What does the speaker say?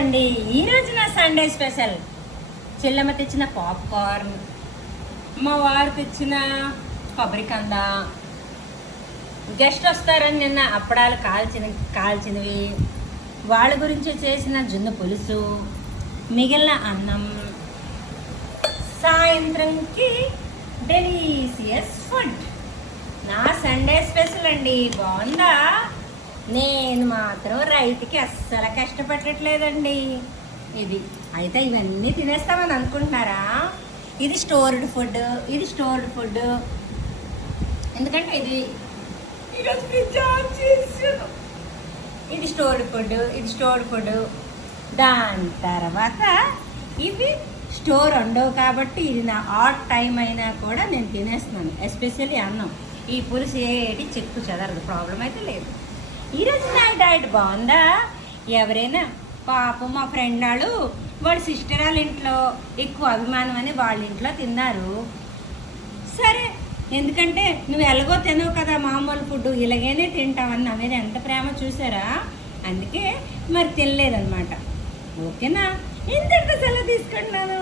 అండి. ఈరోజు నా సండే స్పెషల్ చెల్లెమ్మ తెచ్చిన పాప్కార్న్, మా వారు తెచ్చిన కొబ్బరికంద, గెస్ట్ వస్తారని నిన్న అప్పడాలు కాల్చినవి, వాళ్ళ గురించి చేసిన జున్ను పులుసు, మిగిలిన అన్నం, సాయంత్రంకి డెలీసియస్ ఫుడ్. నా సండే స్పెషల్ అండి. బాగుందా? నేను మాత్రం రైతుకి అస్సలు కష్టపడట్లేదండి. ఇది అయితే ఇవన్నీ తినేస్తామని అనుకుంటున్నారా? ఇది స్టోర్డ్ ఫుడ్. ఎందుకంటే ఈరోజు ఫ్రిడ్జ్ ఆన్ చేసాను. ఇది స్టోర్డ్ ఫుడ్. దాని తర్వాత ఇవి స్టోర్ ఉండవు కాబట్టి ఇది నా ఆట్ టైం అయినా కూడా నేను తినేస్తున్నాను. ఎస్పెషల్లీ అన్నం. ఈ పులుసు ఏటి చెక్కు చెదరదు, ప్రాబ్లం అయితే లేదు. ఈరోజు నా డైట్ బాగుందా? ఎవరైనా పాపం మా ఫ్రెండ్ వాళ్ళ సిస్టర్ వాళ్ళ ఇంట్లో ఎక్కువ అభిమానం అని వాళ్ళ ఇంట్లో తిన్నారు. సరే, ఎందుకంటే నువ్వు ఎలాగో తినవు కదా మామూలు ఫుడ్, ఇలాగైనా తింటావని నా మీద ఎంత ప్రేమ చూసారా? అందుకే మరి తినలేదన్నమాట. ఓకేనా? ఇంత సెలవు తీసుకుంటున్నాను.